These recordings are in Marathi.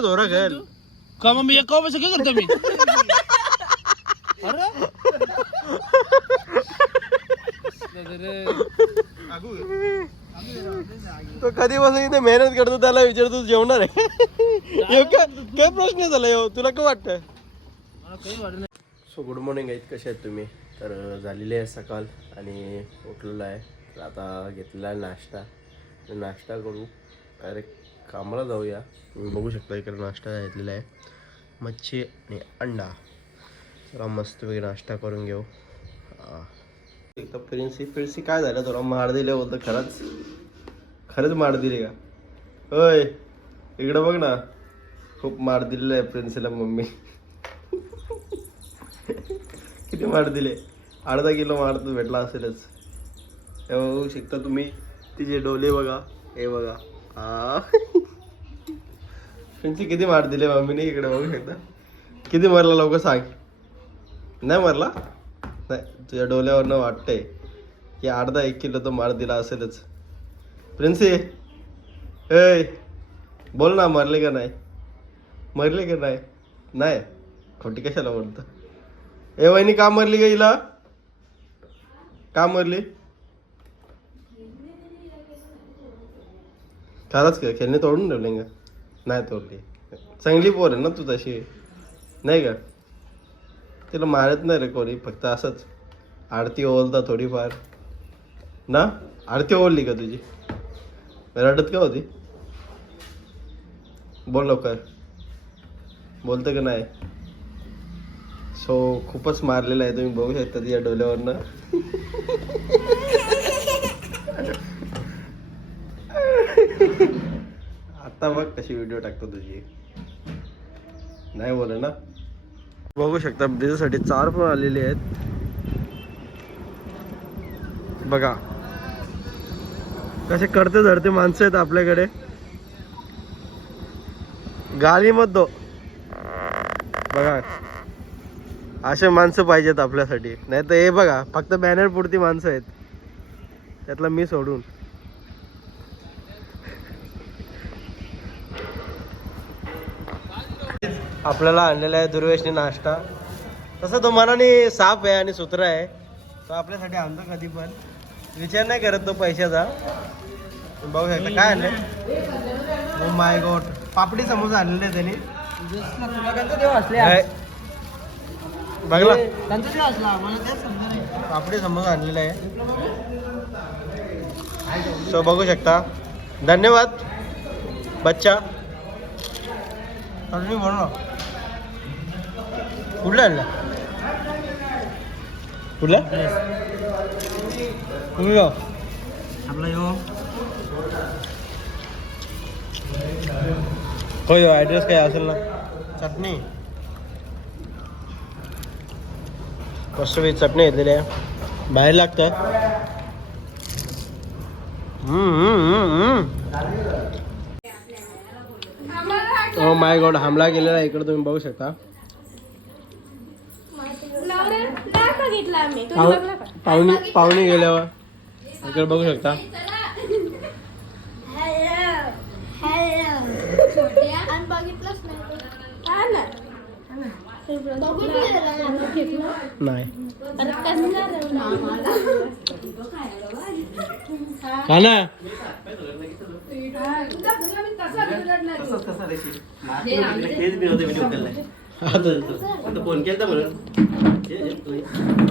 जोरा कर का मग मी एक पैसे काय करतो मी? अरे. तो कधी बसून इथे मेहनत करतो त्याला विचारतो जेवणार आहे? ह्यो काय काय प्रश्न झाला ह्यो? तुला काय वाटतं मला काही वाटत नाही. सो गुड मॉर्निंग आहेत कसे आहेत तुम्ही? तर झालेली आहे सकाळ आणि उठलेलो आहे. तर आता घेतलेला आहे नाश्ता. तर नाश्ता करू. अरे कामाला जाऊया. तुम्ही बघू शकता इकडे नाश्ता घेतलेला आहे. मच्छी आणि अंडा. तुला मस्त वेगळी नाश्ता करून घेऊ. हा. एकदा प्रिन्सी प्रिन्सी काय झालं तुला? मार दिले होतं खरंच. खरंच मार दिली का? होय. इकडं बघ ना. खूप मार दिलेलं आहे प्रिन्सीला मम्मी. किती मार दिले? अर्धा किलो मार तर भेटला असेलच. हे बघू शकता तुम्ही. तिचे डोले बघा. हे बघा. हा प्रिन्सी किती मार दिले मम्मीने इकडे बघू शकता किती मारला लवकर सांग. नाही मारला? नाही तुझ्या डोल्यावरनं वाटतंय की अर्धा एक किलो तो मार दिला असेलच. प्रिन्सी ए बोल ना मरले का नाही? मरले का नाही? नाही. खोटी कशाला बोलतं? ए वहिनी का मरली का हिला? का मरली? खरंच का? खेळणे तोडून ठेवले का नाही तोडली चांगली पोर आहे ना तू तशी? नाही का? तिला मारत नाही रे कोणी फक्त असंच. आरती ओवलता थोडीफार. ना? आरती ओवली का तुझी? रडत का होती? बोल लवकर. बोलतं का नाही? सो खूपच मारलेला आहे तुम्ही बघू शकता तिच्या डोल्यावरनं. आता बघ कशी व्हिडिओ टाकतो तुझी. नाही बोल ना. बघू शकता त्याच्यासाठी चार पण आलेले आहेत. बघा. कसे करते धरते माणसं आहेत आपल्याकडे. गाली मत दो. बघा. असे माणसं पाहिजेत आपल्यासाठी. नाही तर हे बघा फक्त बॅनर पुरती माणसं आहेत. त्यातला मी सोडून. आपल्याला आणलेला आहे दुर्वेशनी नाश्ता. तसं तो मनाने साप आहे आणि सुत्रा आहे. तो आपल्यासाठी आणतो कधी पण. विचार नाही करत तो पैशाचा. बघू शकता काय आणलं oh my god. Papdi samosa आणलेले आहे त्यांनी. बघला. पापडी समोसा आणलेला आहे. सो बघू शकता. धन्यवाद. बच्चा. तुम्ही बोल कुठला आणला कुठला कुठला आपला यो होय ॲड्रेस काय असेल ना चटणी मस्त वेळ चटणी घेतलेली आहे बाहेर लागतं ओ माय गॉड हमला केलेला इकडे तुम्ही बघू शकता बघितला आम्ही तू पाहु- बघला का? पाहुणी पाहुणी गेल्यावर इकडे बघू शकता आणि बघितलंच नाही ते. हा ना. बघून घेतलं. नाही अरे कसं झालं? हा ना फोन केला म्हणून हे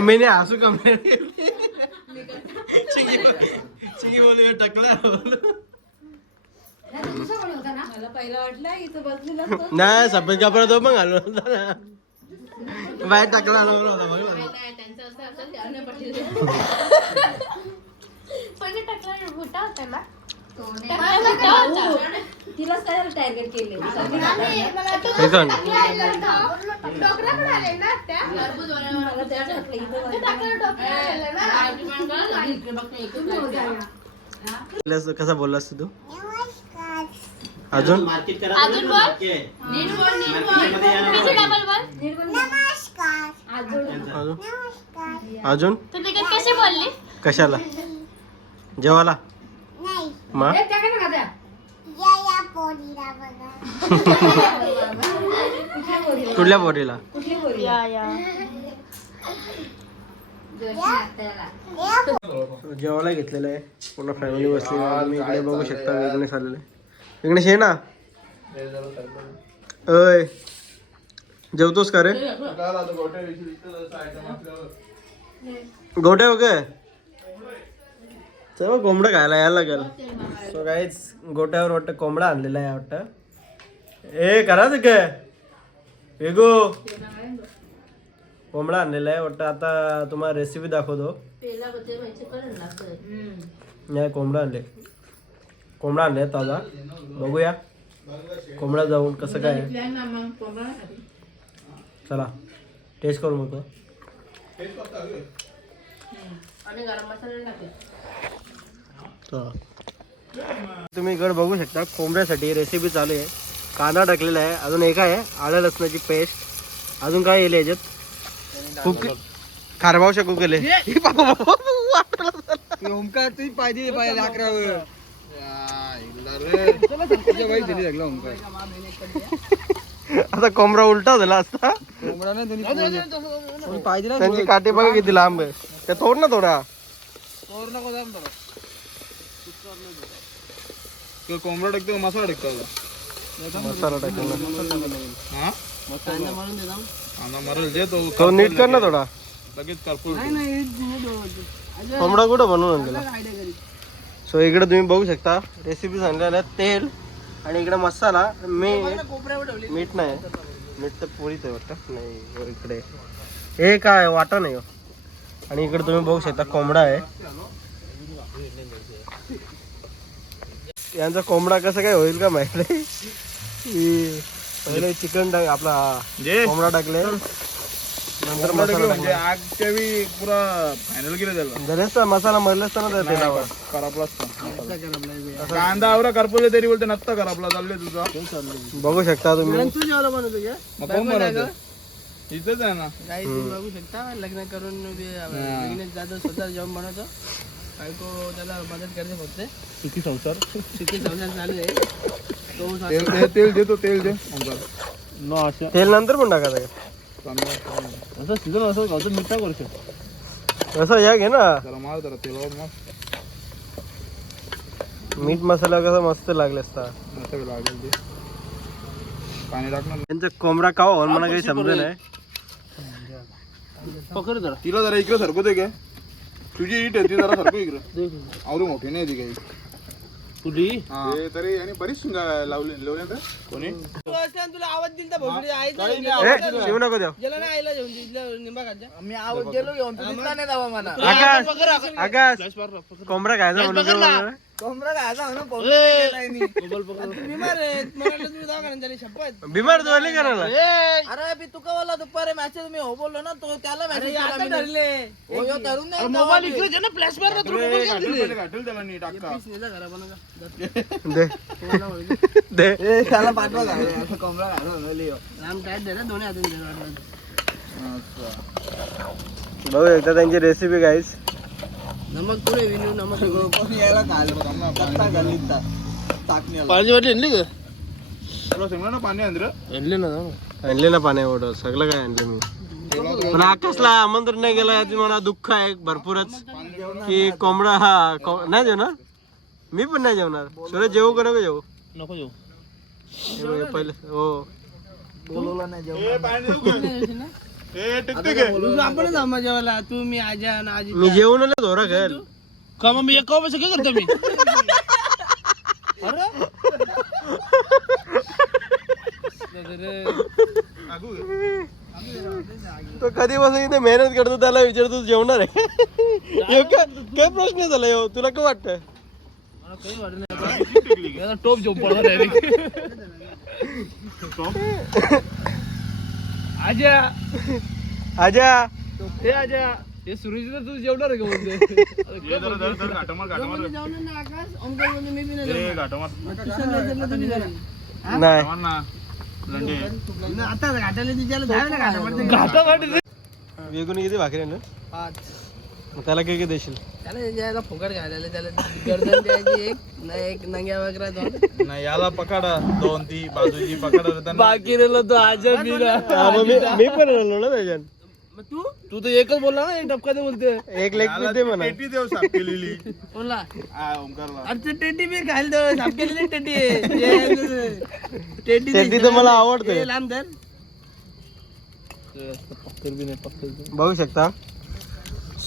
मैंने आंसू कम चिकी बोले टकला नाही सफेद कपडा तो. पण घालून होता ना. बाहेर टाकला आला होता बघ ना. पहिले टाकला मोठा होता ना. तिलाच काय? टार्गेट केले हे सांग डोकराकडे आले ना त्या मला त्याच वाटलं इथं बोललास- कसा बोललास तू अजून अजून बोल नीट बोल। नीट बोल तिचे डबल बोल अजून अजून तू तिकडे कसे बोलली? कशाला? जेवाला? मग कुठल्या पोरीला? या या. जेवायला घेतलेलं आहे. पूर्ण फॅमिली बसली. तुम्ही इकडे बघू शकता विघ्नेश आलेले विघ्नेश ये ना. अय जेवतोस का रे? गोट्या वगैरे? चल कोंबडं खायला यायला लागेल. सो काहीच गोट्यावर वाटतं कोंबडा आणलेला आहे वाटतं. ए करा ते काय वेगो. कोंबडा आणलेला आहे वाटतं. आता तुम्हाला रेसिपी दाखवतो. नाही कोंबडा आणले. कोंबडा आणले ताजा. बघूया. कोंबडा जाऊन कसं काय चला. टेस्ट करू मग तुम्ही इकडे बघू शकता कोंबड्यासाठी रेसिपी चालू आहे. कांदा टाकलेला आहे. अजून एक आहे आलं लसणाची पेस्ट अजून काय येईल याच्यात? कुक खारभावशा कुकले. ओमकार तुझी पाहिजे पाहिजे ओमकार आता कोंबडा उलटा झाला असता. पाहिजे त्यांची काठी बघा किती लांब आहे. ते तोड ना थोडा. कोंबडा टाकतो का? मसाला टाकतो मसाला टाकला हा? कांदा मरल तो. तो नीट कर ना थोडा. लगेच करपूर कोंबडा कुठं बनवून गेला सो इकडे तुम्ही बघू शकता. रेसिपी सांगलेल्या तेल आणि इकडे मसाला. मीठ मीठ नाही. मीठ तर पोळीच आहे वाटतं. नाही हो इकडे. हे काय वाटा नाही हो. आणि इकडे तुम्ही बघू शकता कोंबडा आहे. यांचा कोंबडा कसं काय होईल का माहिती नाही. की पहिले चिकन टाक आपला कोंबडा टाकले. नंतर मसाला म्हणजे टाकले. बी पुरा फायनल केलं त्याला. जरेच तर मसाला मरलेच तर ना त्या तेलावर. कांदा आवरा करपवले तरी बोलते नत्ता करापला चालले तुझा. बघू शकता तुम्ही. मग कोण बनवतं? इथंच आहे ना. बघू शकता लग्न करून विघ्नेश जाधव स्वतः जेवण बनवतो. बायको त्याला मदत करते फक्त. किती संसार. किती संसार चालू आहे. तो तेल तेल- तेल देतो तेल दे. ओमकार तेल नंतर पण टाकायचं का? असं सीझन असं गावचं मिठा शकतो असं या घे ना. जरा मार जरा तेलावर मार मीठ मसाला कसं मस्त लागले असता. मस्त लागेल ते. पाणी टाकणार त्यांचा कोंबडा कावा मला काही समजलं नाही. पकड जरा. तिला जरा इकडे सरकवते काय तुझी इट आहे ती जरा सरकव इकडे. आवडी मोठी नाही ती काही. तुझी तरी आणि बरीच लावले लावले तर कोणी? तुला आवाज दिल तर भोसडी आई ए शिव नको देव गेला नाही आईला जेवण तिथल्या निंबा खायचा मी आवाज गेलो घेऊन तू दिसला नाही दावा मला. आकाश. आकाश. कोंबडा खायचा म्हणून कोंबडा खायचा म्हणून बिमार आहे. मला तुम्ही दवाखान्यात झाली शपथ बिमार झाली करायला अरे बी तुका वाला दुपारी मॅचेस मी हो बोललो ना तो त्याला मॅसेज आता ठरले हो यो तरुण नाही मोबाईल इकडे दे ना फ्लॅश मार घाटल त्याला नीट अक्का दे. दे. त्याला पाठवा कोंबडा राम टाईट दे ना दोन्ही हातून दे ना. बघू एकदा त्यांची रेसिपी गाईस नमक पुरे विनू नमक यायला खायला पाणी वाटली आणली का तुला सांगलं ना पाणी अंदर आणले ना आणले ना पाण्या एवढं सगळं काय आणलं मी पण आकाशला आमंत्रण नाही गेलं याची मला दुःख आहे भरपूरच की कोंबडा हा को- नाही जेवणार मी पण नाही जेवणार सुरेश जेवू का नको जेवू नको येऊ हे बघ, पहिले हो आपण जाऊ जेवायला तू मी आजा आणि आजी मी जेवून आलो धोरा घर का मग मी एक पैसे काय करतो मी? तो कधीपासून इथे मेहनत करतो त्याला विचारतो जेवणार आहे? काय काय प्रश्न झाला ह्यो तुला काय वाटतं टोप झोप पडला डायरेक्ट आजा. आजा. हे आजा. हे सुरेश तू जेवणार आहे का बोलते ये जरा जरा जरा घाटमार घाटमार जेवणार ना आकाश ओमकार बोलतो मी बी नाही ए घाटमार जेवणार. नाही. घाटमार ना. लंडे. आता घाटाला तिच्याला जायला घाटा घाटा वेगून किती भाकरी ना पाच. मग त्याला काय काय देशील? त्याला फुकट घालायला त्याला गर्दन द्यायची एक न एक नंग्या वगैरे दोन. नाही याला पकडा दोन ती बाजूची पकडा बाकी राहिलो तो आजा हा, मग मी मी पण राहिलो ना त्याच्यात. मग तू? तू तर एकच बोलला ना एक टपका दे बोलते एक लेग पीस दे म्हणा. पेटी देव साफ केलेली बोलला. हा ओंकारला अरे ते टेटी बी खायला दे साफ केलेली टेटी आहे. टेटी टेटी तर मला आवडते. लांब धर. पक्कर बी नाही पक्कर बघू शकता.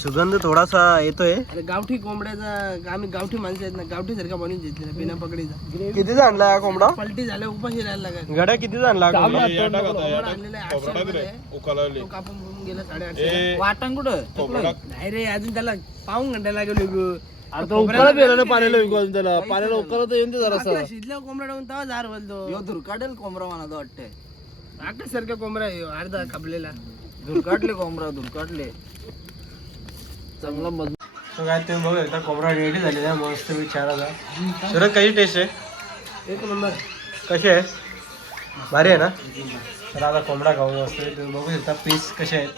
सुगंध थोडासा येतोय. अरे गावठी कोंबड्याचा आम्ही गावठी माणसं आहेत ना गावठी सारखा बनवून घेतलेला बिना पकडीचा. कितीचा आणला हा कोंबडा? पलटी झाल्या उपाशी राहायला लागत गड्या कितीचा आणला हा कोंबडा? कोंबडा कापून घेऊन गेला साडेआठशे वाटण कुठं. नाही रे अजून त्याला पाहून घंटा लागेल आता पेला ना पाण्याला विकून त्याला. पाण्याला उकळा तर येऊन ते जरा शिजल्या कोंबड्या टाकून तेव्हा झार बोलतो. धुरकाटेल कोंबरा म्हणा वाटते आकाश सारखा कोंबडा अर्धा कापलेला. धुरकाटले कोंबरा धुरकाटले. चांगला मजबूत तो काय तुम्ही बघू शकता कोंबडा रेडी झालेला आहे मस्त विचाराचा सुरत कशी टेस्ट आहे? एक नंबर कशी आहे? भारी आहे ना? तर आता कोंबडा खाऊ मस्त तुम्ही बघू शकता पीस कसे आहेत.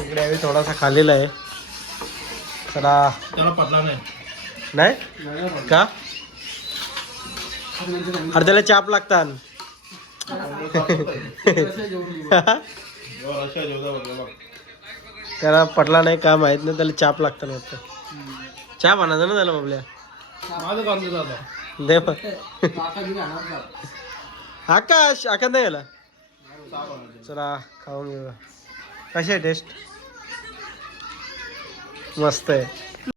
इकडे आम्ही थोडासा खाल्लेला आहे. चला. त्याला पडला नाही. नाही? का? अरे त्याला चाप लागतात. त्याला पटला नाही का माहीत नाही त्याला चाप लागतं वाटतं चाप आणायचं ना त्याला आपल्या माझं काम. आकाश आकाश नाही याला. चला खाऊन घेऊया. कशी आहे टेस्ट? मस्त आहे.